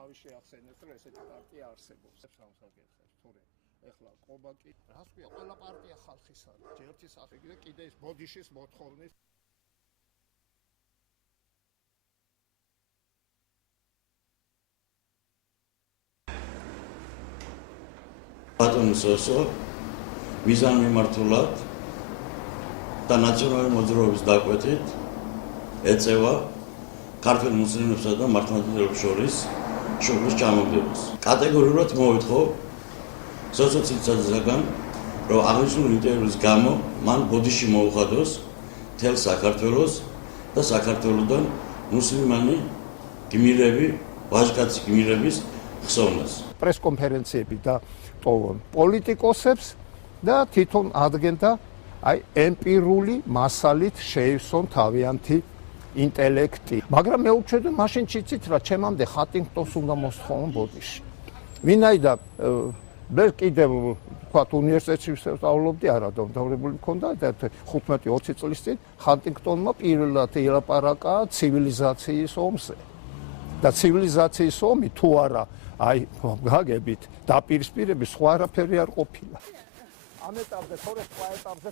თავი შეახსენეთ, რომ ესეთი პარტია არსებობს. სამსახურს თორე ეხლა ყობაკი, რას ქვია, ყველა პარტია ხალხის არის. ერთი სახელი და კიდე ეს ბოდიშის მოთხოვნის ბატონსო მიზანმიმართულად და ნაციონალური მოძრაობის დაკვეთით ეწევა ქართველ მუსლიმებსა და მართლმადიდებლებს შორის შუქის ჩამოგდებას. კატეგორიულად მოვითხოვ სოციალისტებისგან, რომ აღნიშნული ინტერვიუის გამო მან ბოდიში მოუხადოს მთელ საქართველოს და საქართველოდან მუსლიმანი გმირები, ვაჟკაცი გმირების ხსოვნას. პრესკონფერენციები და ტოვონ პოლიტიკოსებს და თვითონ ადგენდა ემპირიული მასალით შეივსონ თავიანთი ინტელექტი. მაგრამ მე უჩვენე მაშინ ჩიცით რა ჩემამდე ხატინგტონს უნდა მოსთხოვონ ბოდიში. ვინაიდან ვერ კიდევ ვთქვათ უნივერსიტეტში ვსწავლობდი, არა დამთავრებული მქონდა და 15-20 წლის წინ ხატინგტონმა პირველად ელაპარაკა ცივილიზაციის ომზე. და ცივილიზაციის ომი თუ არა გაგებით დაპირისპირების სხვა არაფერი არ ყოფილა. ამ ეტაპზე თორე სხვა ეტაპზე